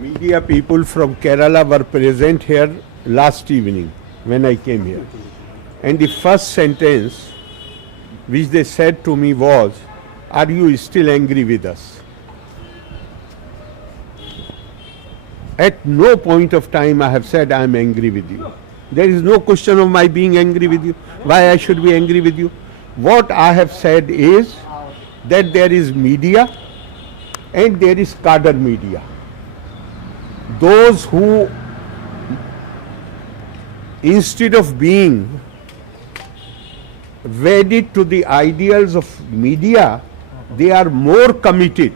Media people from Kerala were present here last evening when I came here. And the first sentence which they said to me was, "Are you still angry with us?" At no point of time I have said I am angry with you. There is no question of my being angry with you. Why I should be angry with you? What I have said is that there is media and there is cadre media. Those who, instead of being wedded to the ideals of media, they are more committed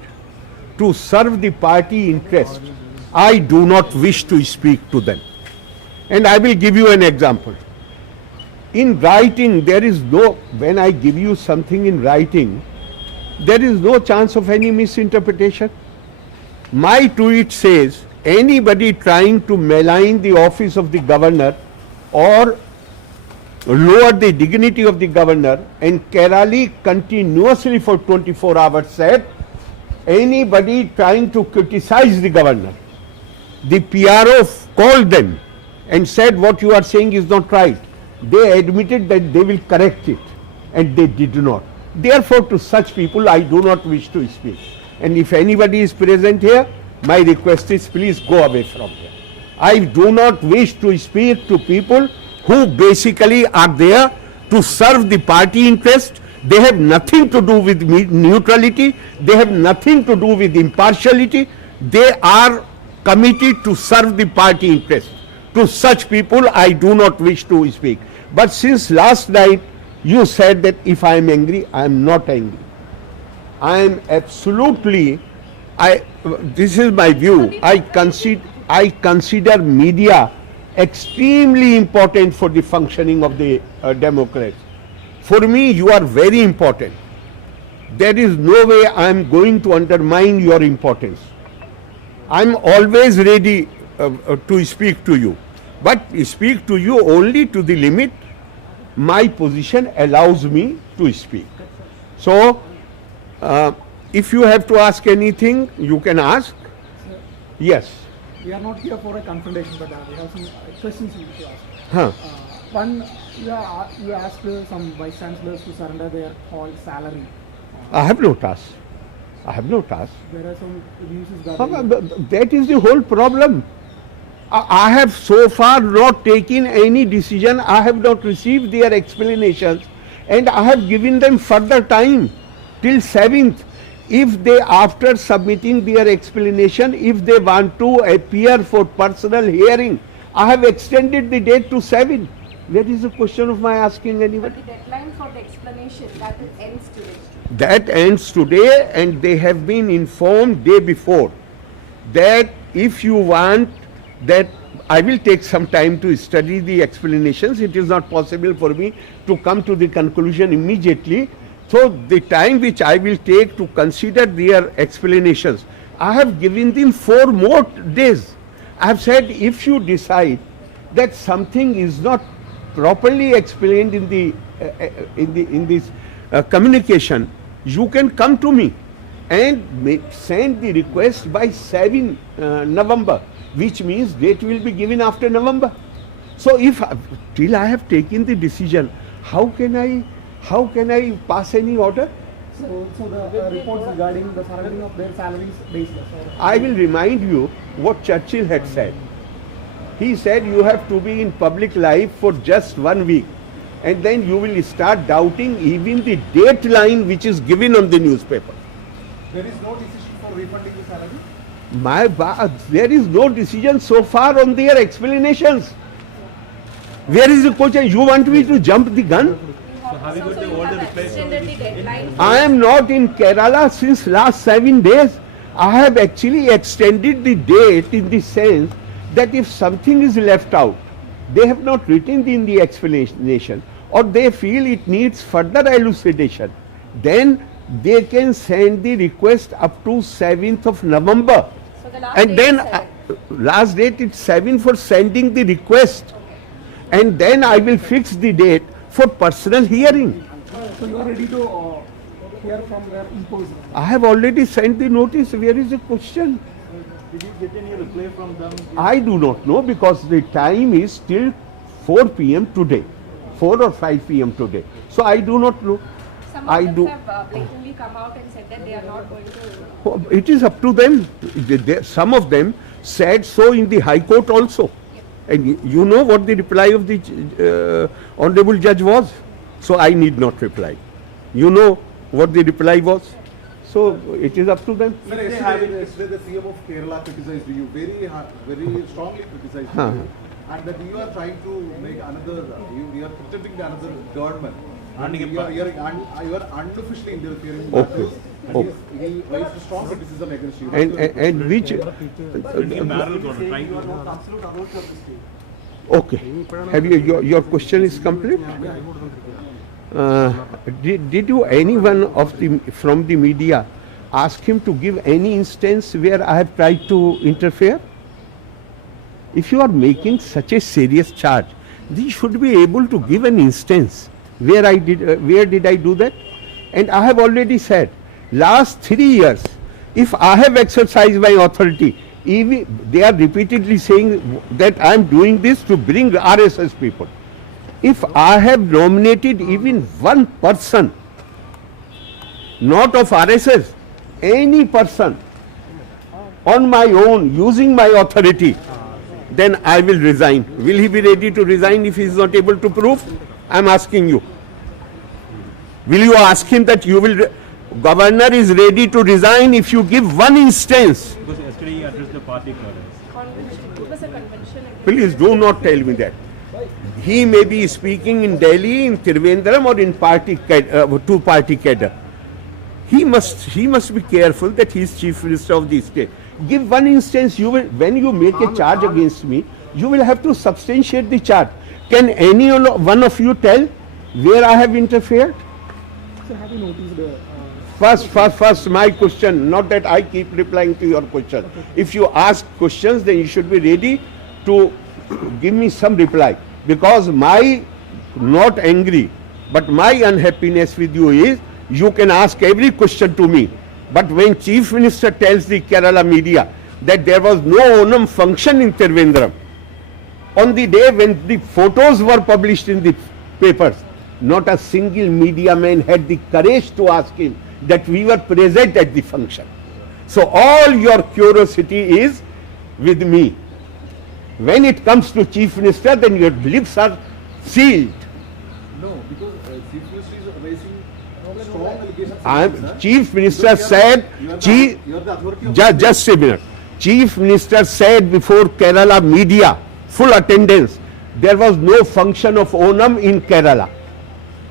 to serve the party interest. I do not wish to speak to them. And I will give you an example. In writing, there is no, when I give you something in writing, there is no chance of any misinterpretation. My tweet says, anybody trying to malign the office of the governor or lower the dignity of the governor, and Kerala continuously for 24 hours said, anybody trying to criticize the governor, the PRO called them and said what you are saying is not right. They admitted that they will correct it, and they did not. Therefore, to such people I do not wish to speak. And if anybody is present here, my request is please go away from here. I do not wish to speak to people who basically are there to serve the party interest. They have nothing to do with neutrality. They have nothing to do with impartiality. They are committed to serve the party interest. To such people I do not wish to speak. But since last night you said that if I am angry, I am not angry. I am absolutely, this is my view, I consider media extremely important for the functioning of the democracy. For me, you are very important. There is no way I am going to undermine your importance. I am always ready to speak to you, but speak to you only to the limit my position allows me to speak. So, if you have to ask anything, you can ask. Sir, yes. we are not here for a confrontation, but we have some questions we need to ask. Huh. One, you asked some vice chancellors to surrender their whole salary. I have not asked. I have not asked. There are some abuses That is the whole problem. I have so far not taken any decision. I have not received their explanations, and I have given them further time till 7th. If they, after submitting their explanation, if they want to appear for personal hearing, I have extended the date to 7. That is a question of my asking anyone. But the deadline for the explanation, that ends today. That ends today, and they have been informed day before that if you want that I will take some time to study the explanations. It is not possible for me to come to the conclusion immediately. So the time which I will take to consider their explanations, I have given them 4 more days. I have said if you decide that something is not properly explained in this communication, you can come to me and send the request by 7 November, which means date will be given after November. So if till I have taken the decision, how can I pass any order? So the reports regarding the surrendering of their salaries baseless. I will remind you what Churchill had said. He said you have to be in public life for just 1 week, and then you will start doubting even the date line which is given on the newspaper. There is no decision for refunding the salary? There is no decision so far on their explanations. Where is the question? You want me to jump the gun? So have you extended the deadline? I am not in Kerala since last 7 days. I have actually extended the date in the sense that if something is left out, they have not written in the explanation, or they feel it needs further elucidation, then they can send the request up to 7th of November. So the last And date then is 7. last date is 7 for sending the request. Okay. And then I will fix the date for personal hearing. So you are ready to hear from their in-person? I have already sent the notice. Where is the question? Did you get any reply from them? I do not know because the time is till 4 p.m. today, 4 or 5 p.m. today. So I do not know. Some I of them do. have blatantly come out and said that they are not going to. It is up to them. Some of them said so in the High Court also. And you know what the reply of the Honorable Judge was. So I need not reply. You know what the reply was. So it is up to them. Sir, yesterday the CM of Kerala criticized you, very strongly criticized you, and that you are trying to make another, you are pretending another government. And you are unofficially interfering in Okay. matters. And he raised strong criticism against you. And which okay, have you your question is complete? Did you anyone of the from the media ask him to give any instance where I have tried to interfere? If you are making such a serious charge, you should be able to give an instance where I did where did I do that? And I have already said, last 3 years, if I have exercised my authority, even they are repeatedly saying that I am doing this to bring RSS people. If I have nominated even one person, not of RSS, any person on my own using my authority, then I will resign. Will he be ready to resign if he is not able to prove? I am asking you. Will you ask him that you will, governor is ready to resign if you give one instance? Because yesterday he addressed the party colors. Convention. It was a convention. Please do not tell me that. He may be speaking in Delhi, in Trivandrum or in two-party cadre. He must be careful that he is Chief Minister of the state. Give one instance, you will, when you make a charge against me, you will have to substantiate the charge. Can any one of you tell where I have interfered? So have you noticed First, my question, not that I keep replying to your question. If you ask questions, then you should be ready to give me some reply. Because my, not angry, but my unhappiness with you is, you can ask every question to me. But when Chief Minister tells the Kerala media that there was no Onam function in Trivandrum, on the day when the photos were published in the papers, not a single media man had the courage to ask him that we were present at the function. So all your curiosity is with me. When it comes to Chief Minister, then your lips are sealed. No, because Chief Minister is raising strong allegations. Chief Minister said, you are the authority of just a minute. Chief Minister said before Kerala media, full attendance, there was no function of Onam in Kerala.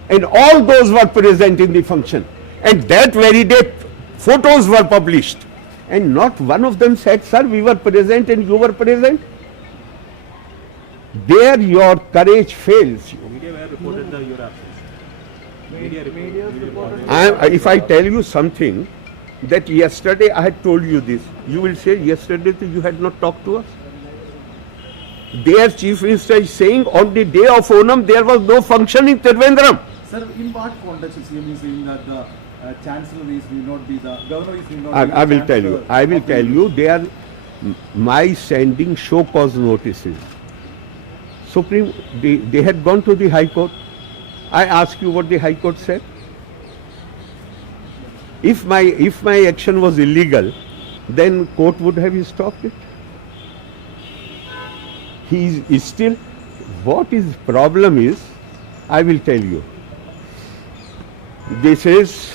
And all those were present in the function. And that very day, photos were published. And not one of them said, sir, we were present and you were present. There your courage fails you. Media were reported your absence. Media reported. If I tell you something, that yesterday I had told you this, you will say yesterday you had not talked to us. Their Chief Minister is saying on the day of Onam there was no function in Trivandrum. Sir, in what context is CM saying that the Chancellor is will not be the governor is will not be I the will tell you. Chancellor I will of the tell you. They are my sending show cause notices. Supreme, they had gone to the High Court. I ask you what the High Court said. If my action was illegal, then court would have stopped it. He is still. What his problem is, I will tell you. This is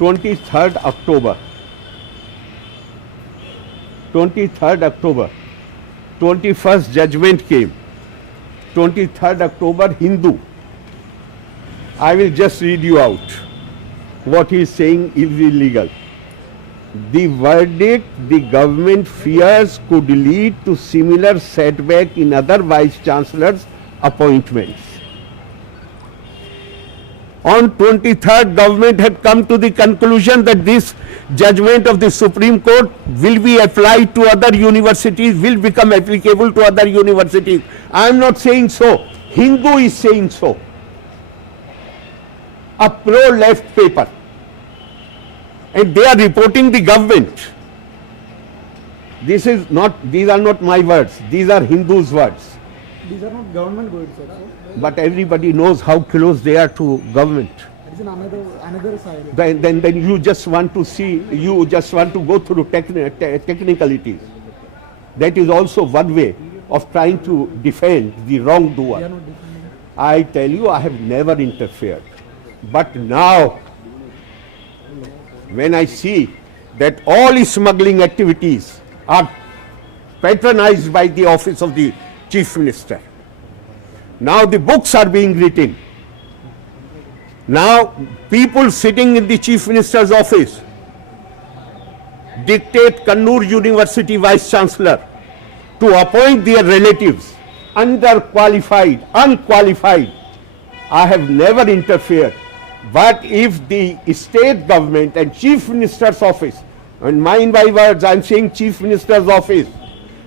23rd October. 23rd October. 21st judgment came. 23rd October Hindu. I will just read you out what he is saying is illegal. The verdict the government fears could lead to similar setback in other vice chancellors' appointments. On 23rd, government had come to the conclusion that this judgment of the Supreme Court will be applied to other universities, will become applicable to other universities. I am not saying so. Hindu is saying so. A pro-left paper. And they are reporting the government. These are not my words. These are Hindus' words. These are not government words, sir. But everybody knows how close they are to government. It is another side. Then you just want to see, you just want to go through technicalities. That is also one way of trying to defend the wrongdoer. They are not defending. I tell you, I have never interfered. But now, when I see that all smuggling activities are patronized by the office of the Chief Minister, now the books are being written. Now, people sitting in the Chief Minister's office dictate Kannur University Vice Chancellor to appoint their relatives, underqualified, unqualified. I have never interfered. But if the state government and Chief Minister's office, and mind my words, I am saying Chief Minister's office,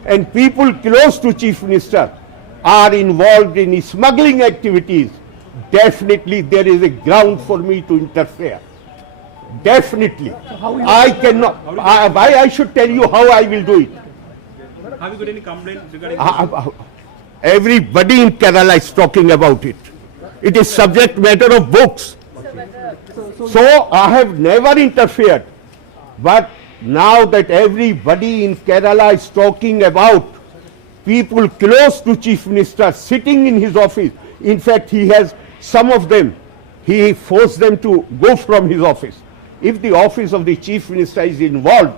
and people close to Chief Minister are involved in smuggling activities, definitely there is a ground for me to interfere. Definitely. I cannot. Why I should tell you how I will do it? Have you got any complaints regarding Everybody in Kerala is talking about it. It is subject matter of books. So I have never interfered. But now that everybody in Kerala is talking about people close to Chief Minister sitting in his office, in fact he has some of them, he forced them to go from his office. If the office of the Chief Minister is involved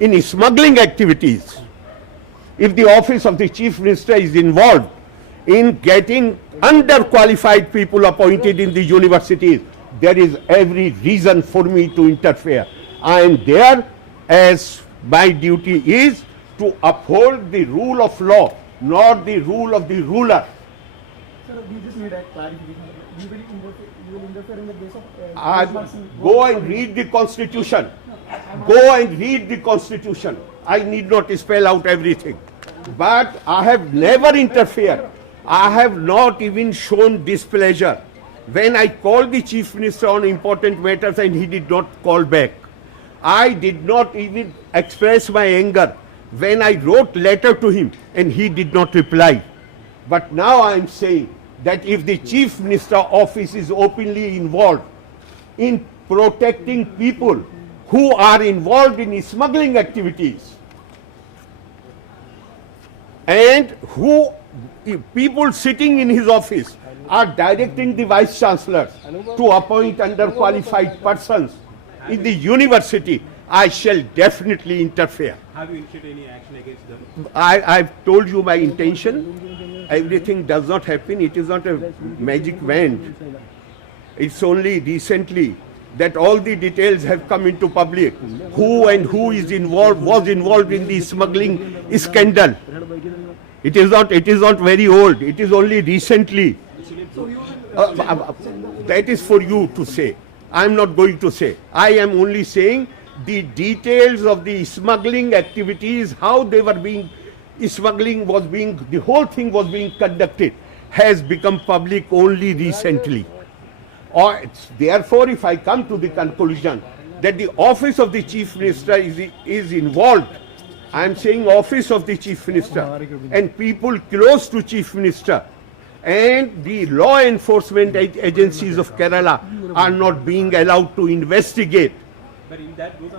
in smuggling activities, if the office of the Chief Minister is involved in getting underqualified people appointed in the universities, there is every reason for me to interfere. I am there as my duty is to uphold the rule of law, not the rule of the ruler. Sir, we just need a clarification. You will interfere in the case of... Go and read the Constitution. Go and read the Constitution. I need not spell out everything. But I have never interfered. I have not even shown displeasure. When I called the Chief Minister on important matters and he did not call back, I did not even express my anger when I wrote letter to him and he did not reply. But now I am saying that if the Chief Minister office is openly involved in protecting people who are involved in smuggling activities, and who people sitting in his office are directing the Vice Chancellors to appoint underqualified persons in the university, I shall definitely interfere. have you initiated any action against them? I've told you my intention. Everything does not happen. It is not a magic wand. It's only recently that all the details have come into public. Who and who is involved, was involved in the smuggling scandal. It is not very old. It is only recently. That is for you to say. I am not going to say. I am only saying the details of the smuggling activities, how they were being, the whole thing was being conducted, has become public only recently. Therefore, if I come to the conclusion that the office of the Chief Minister is involved, I am saying office of the Chief Minister and people close to Chief Minister and the law enforcement agencies of Kerala are not being allowed to investigate. But in that book,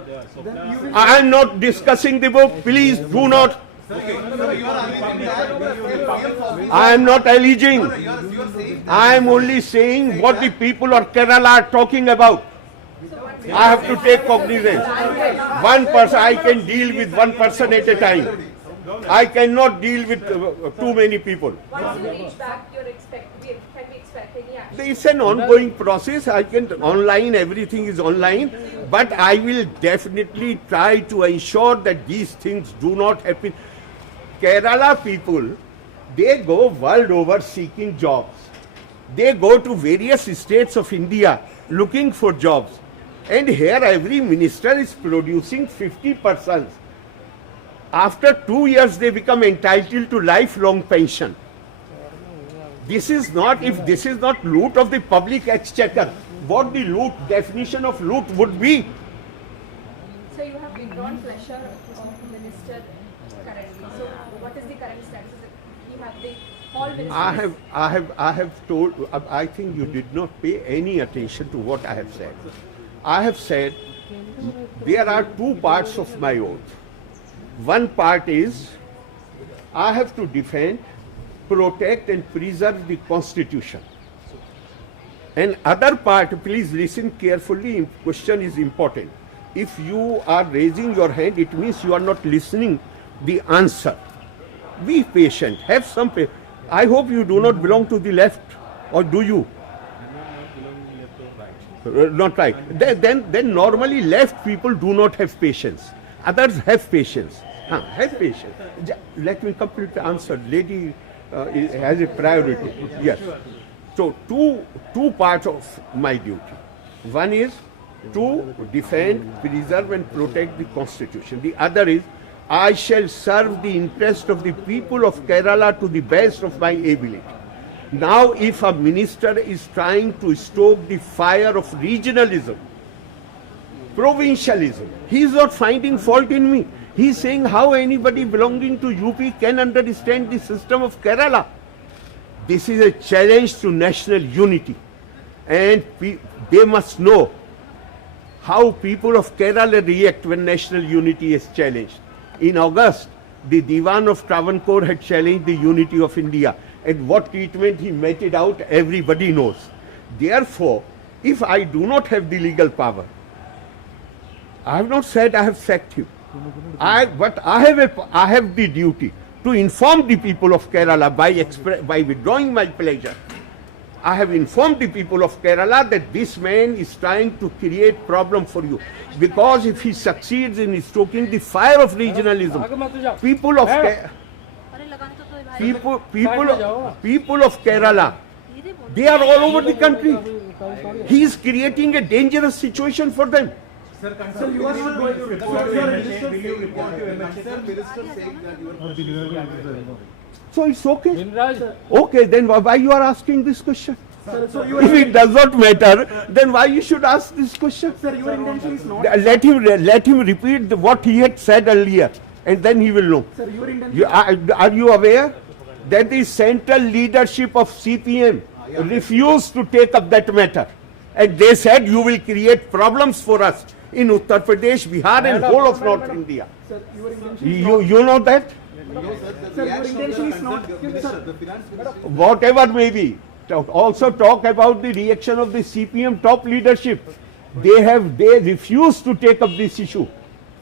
I am not discussing the book. Please do not. I am not alleging. I am only saying what the people of Kerala are talking about. I have to take cognizance. One person, I can deal with one person at a time. I cannot deal with too many people. Once you reach back, can we expect any action? It's an ongoing process. I can online, everything is online. But I will definitely try to ensure that these things do not happen. Kerala people, they go world over seeking jobs. They go to various states of India looking for jobs. And here every minister is producing 50 persons. After 2 years they become entitled to lifelong pension. This is not, if this is not loot of the public exchequer, what the loot, definition of loot would be. So you have withdrawn pressure of Minister have the all ministers? I have told, I think you did not pay any attention to what I have said. I have said there are two parts of my oath. One part is I have to defend, protect and preserve the Constitution. And other part, please listen carefully, question is important. If you are raising your hand, it means you are not listening the answer. Be patient, have some patience. I hope you do not belong to the left, or do you? Not right. Then normally left people do not have patience. Others have patience. Have patience. Let me complete the answer. Lady has a priority. Yes. So two parts of my duty. One is to defend, preserve and protect the Constitution. The other is I shall serve the interest of the people of Kerala to the best of my ability. Now if a minister is trying to stoke the fire of regionalism, provincialism, he is not finding fault in me. He is saying how anybody belonging to UP can understand the system of Kerala. This is a challenge to national unity, and they must know how people of Kerala react when national unity is challenged. In August, the Diwan of Travancore had challenged the unity of India, and what treatment he meted out, everybody knows. Therefore, if I do not have the legal power, I have not said I have sacked him. But I have the duty to inform the people of Kerala by withdrawing my pleasure. I have informed the people of Kerala that this man is trying to create problem for you. Because if he succeeds in stoking the fire of regionalism, people of Kerala, they are all over the country. He is creating a dangerous situation for them. Sir, you are not going to report to minister saying that you are. So it's okay. Okay, then why you are asking this question? So If it does not matter, then why you should ask this question? Sir, your intention is not. Let him repeat what he had said earlier, and then he will know. Sir, your intention. Are you aware that the central leadership of CPM refused to take up that matter, and they said you will create problems for us in Uttar Pradesh, Bihar, and whole of North India. Sir, your intention is not. You know that? Sir, your intention is not. Sir, The finance minister. Whatever may be, also talk about the reaction of the CPM top leadership. They refuse to take up this issue.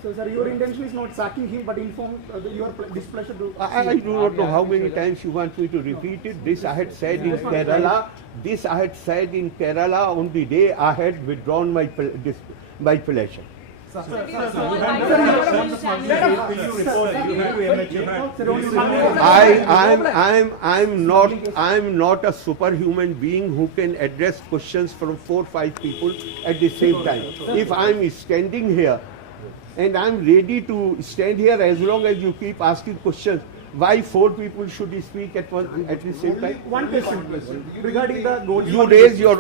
so, sir, your intention is not sacking him, but inform your displeasure to. I do not know how many times you want me to repeat it. This I had said in Kerala. This I had said in Kerala on the day I had withdrawn my pleasure. I'm not a superhuman being who can address questions from 4 or 5 people at the same time. If I'm standing here and I'm ready to stand here as long as you keep asking questions, why 4 people should speak at the same time? One question regarding the gold. You raise your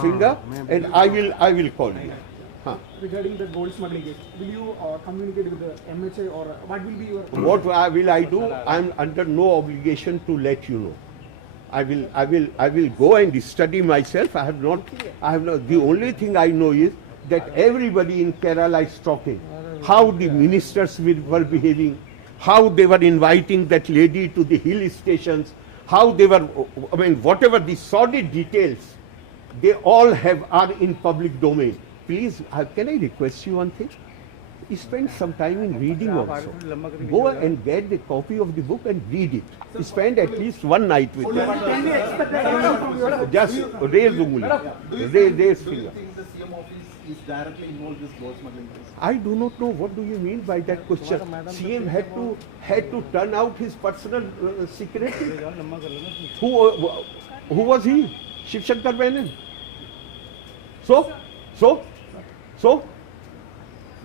finger and I will call you. Regarding the gold smuggling case, will you communicate with the MHA or what will be your? What will I do? I'm under no obligation to let you know. I will go and study myself. I have not. The only thing I know is that everybody in Kerala is talking. How the ministers were behaving, how they were inviting that lady to the hill stations, how they were. I mean, whatever the sordid details, they all are in public domain. Please, can I request you one thing? Spend some time in reading also. Go and get the copy of the book and read it. Spend at least one night with them. Can we expect the action from your? Just raise unguli. Do you Raise think finger. the CM office is directly involved in this gold smuggling case? I do not know what do you mean by that question. CM had to turn out his personal secretary. Who was he? Shiv Shankar Menon. So,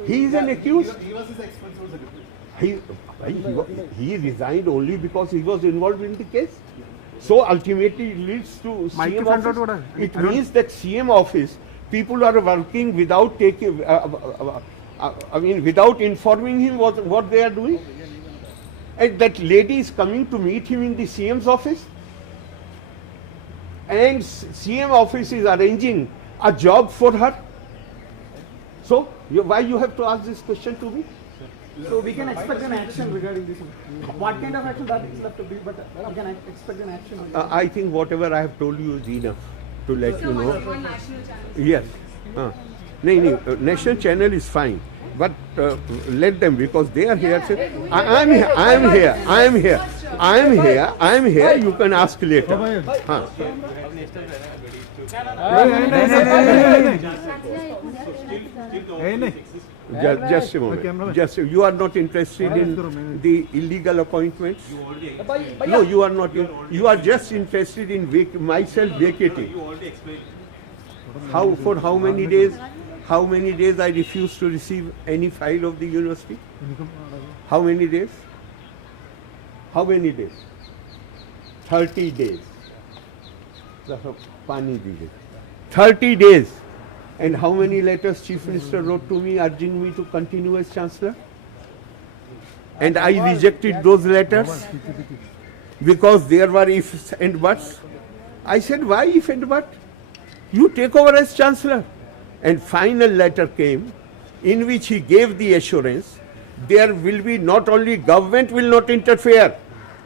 he is an accused. He was his ex-principal secretary. He resigned only because he was involved in the case. So ultimately it leads to CM office. It means that CM office, people are working without taking, without informing him what they are doing. And that lady is coming to meet him in the CM's office. And CM office is arranging a job for her. So, why you have to ask this question to me? So we can expect an action regarding this. What kind of action that is left to be, but we can expect an action. I think whatever I have told you is enough to let you know. One national channel. Yes. National channel is fine. But let them, because they are here. I am here. You can ask later. Just a moment. You are not interested in the illegal appointments? No, you are not. You are just interested in myself vacating. You already explained. For how many days? How many days I refuse to receive any file of the university? How many days? How many days? 30 days. 30 days. And how many letters Chief Minister wrote to me urging me to continue as Chancellor? And I rejected those letters because there were ifs and buts. I said, why if and but? You take over as Chancellor. And final letter came in which he gave the assurance there will be not only government will not interfere,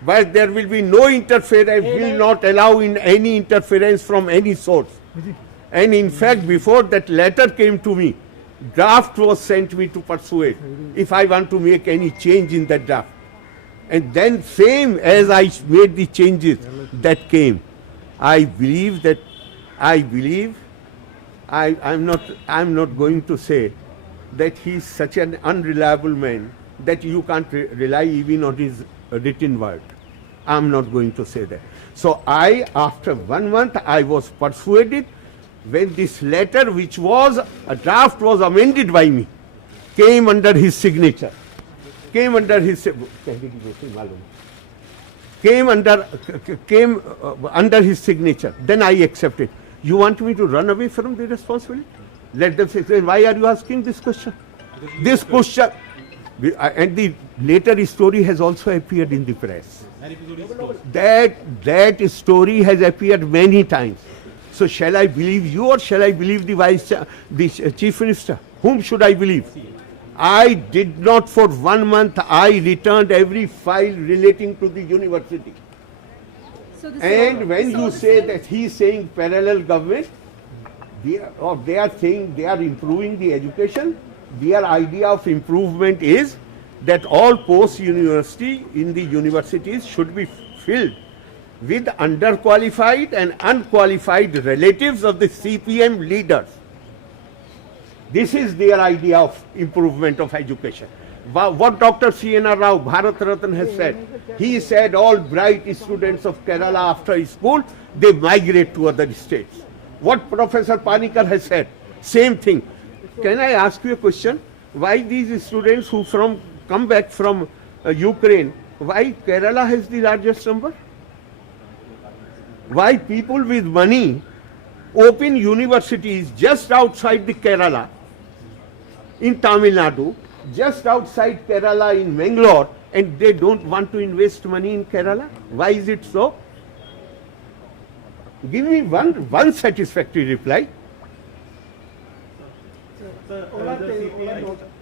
but there will be no interference, will not allow in any interference from any source. And in fact, before that letter came to me, draft was sent me to persuade if I want to make any change in that draft. And then same as I made the changes that came, I'm not going to say that he is such an unreliable man that you can't rely even on his written word. I'm not going to say that. So after 1 month, I was persuaded when this letter, which was a draft, was amended by me, came under his signature. Came under his signature. Then I accepted. You want me to run away from the responsibility? Let them say, why are you asking this question? This question, and the later story has also appeared in the press. That story has appeared many times. So shall I believe you or shall I believe the Chief Minister? Whom should I believe? I did not for 1 month, I returned every file relating to the university. And when you say that he is saying parallel government, they are saying they are improving the education, their idea of improvement is that all post-university in the universities should be filled with underqualified and unqualified relatives of the CPM leaders. This is their idea of improvement of education. What Dr. C.N.R. Rao, Bharat Ratan, has said, he said all bright students of Kerala after school, they migrate to other states. What Professor Panikkar has said, same thing. Can I ask you a question? Why these students who come back from Ukraine, why Kerala has the largest number? Why people with money open universities just outside the Kerala, in Tamil Nadu, just outside Kerala in Bangalore, and they don't want to invest money in Kerala? Why is it so? Give me one satisfactory reply. Sir,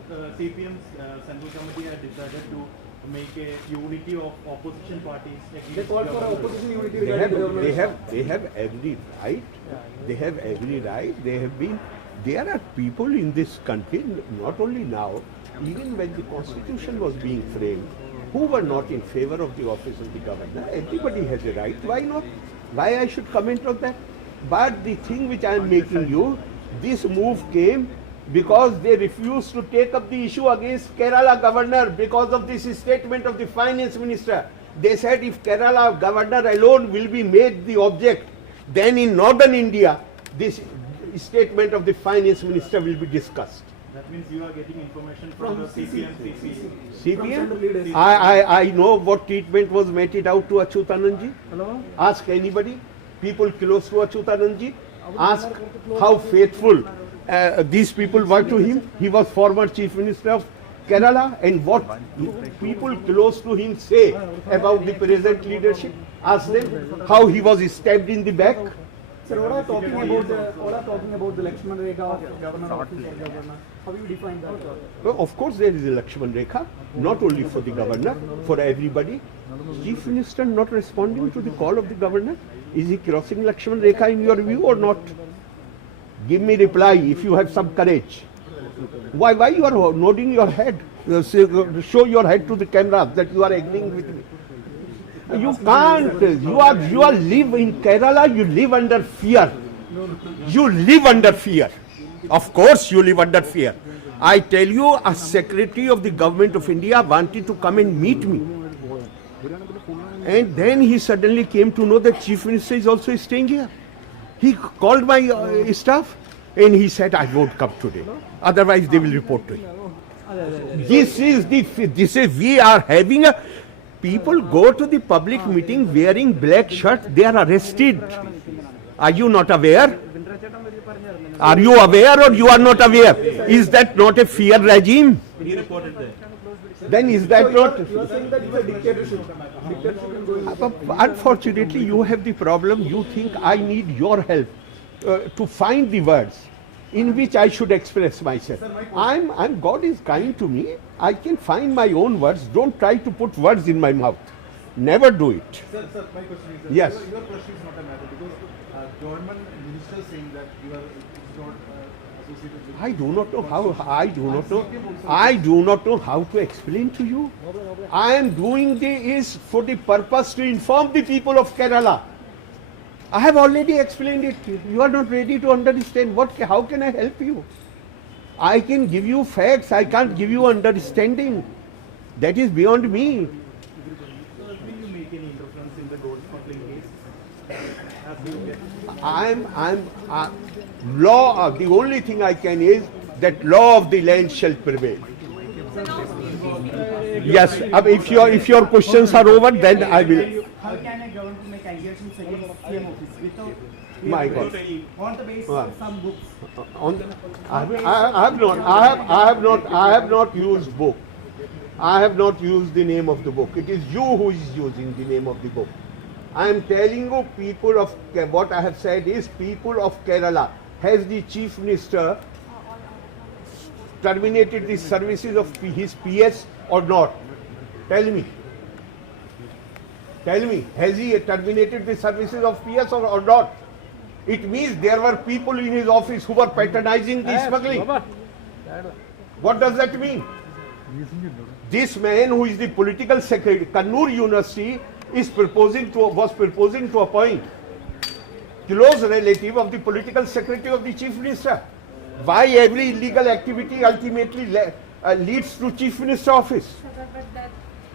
the CPM's Central Committee had decided to make a unity of opposition parties. They called for opposition unity. They have every right. They have every right. There are people in this country, not only now, even when the constitution was being framed, who were not in favor of the office of the governor. Everybody has a right. Why not? Why I should comment on that? But the thing which I am making you, this move came because they refused to take up the issue against Kerala governor because of this statement of the finance minister. They said if Kerala governor alone will be made the object, then in northern India, this statement of the finance minister will be discussed. That means you are getting information from the CPM. CPM? I know what treatment was meted out to Achyutanandji. Hello? Ask anybody, people close to Achyutanandji. Ask how faithful these people were to him. He was former Chief Minister of Kerala and what people close to him say about the present leadership? Ask them how he was stabbed in the back. Sir, all are talking about the Lakshman Rekha of governor office or governor. How do you define that? Well, of course there is a Lakshman Rekha, not only for the governor, for everybody. Chief Minister not responding to the call of the governor. Is he crossing Lakshman Rekha in your view or not? Give me reply if you have some courage. Why you are nodding your head? Show your head to the camera that you are agreeing with me. You can't. You are live in Kerala. You live under fear. You live under fear. Of course, you live under fear. I tell you, a secretary of the government of India wanted to come and meet me, and then he suddenly came to know that Chief Minister is also staying here. He called my staff and he said, "I won't come today. Otherwise, they will report to you." This is we are having a. People go to the public meeting wearing black shirt, they are arrested. Are you not aware? Are you aware or you are not aware? Is that not a fear regime? He reported that. Then is that not? You are saying that it's a dictatorship. Unfortunately, you have the problem. You think I need your help to find the words in which I should express myself. God is kind to me. I can find my own words. Don't try to put words in my mouth. Never do it. Sir, my question is, Yes. Your question is not a matter because government minister saying that you are not associated with. I do not know how. I do not know how to explain to you. I am doing this for the purpose to inform the people of Kerala. I have already explained it. You are not ready to understand. How can I help you? I can give you facts. I can't give you understanding. That is beyond me. So, will you make any interference in the gold smuggling case? As you get Law. The only thing I can is that law of the land shall prevail. Yes. If your questions are over, then I will. How can a government make allegations against CM office without My God. on the basis of some books? I have not used book. I have not used the name of the book. It is you who is using the name of the book. I am telling you, people of what I have said is people of Kerala. Has the Chief Minister terminated the services of his PS or not? Tell me. Tell me, has he terminated the services of PS or not? It means there were people in his office who were patronizing the smuggling. What does that mean? This man who is the political secretary, Kannur University, was proposing to appoint close relative of the political secretary of the Chief Minister. Why every illegal activity ultimately leads to Chief Minister office? But that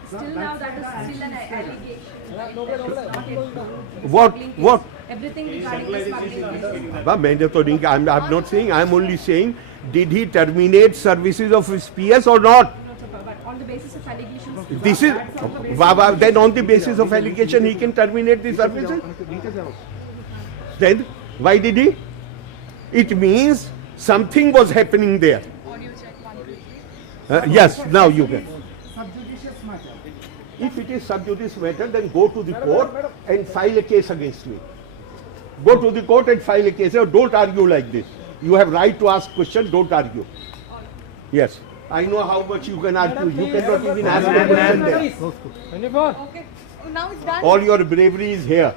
still now that is still an allegation. Right? That is not a What? smuggling case. What? Everything regarding the smuggling case. I'm not saying, I'm only saying, did he terminate services of his PS or not? No, sir, but on the basis of allegations. This is, then on the basis of allegation he can terminate the services? Then, why did he? It means something was happening there. Yes, now you can. Subjudicious matter. If it is sub judice matter, then go to the court and file a case against me. Go to the court and file a case. Don't argue like this. You have right to ask questions, don't argue. Yes. I know how much you can argue. You cannot even ask a question there. Okay. Now it's done. All your bravery is here.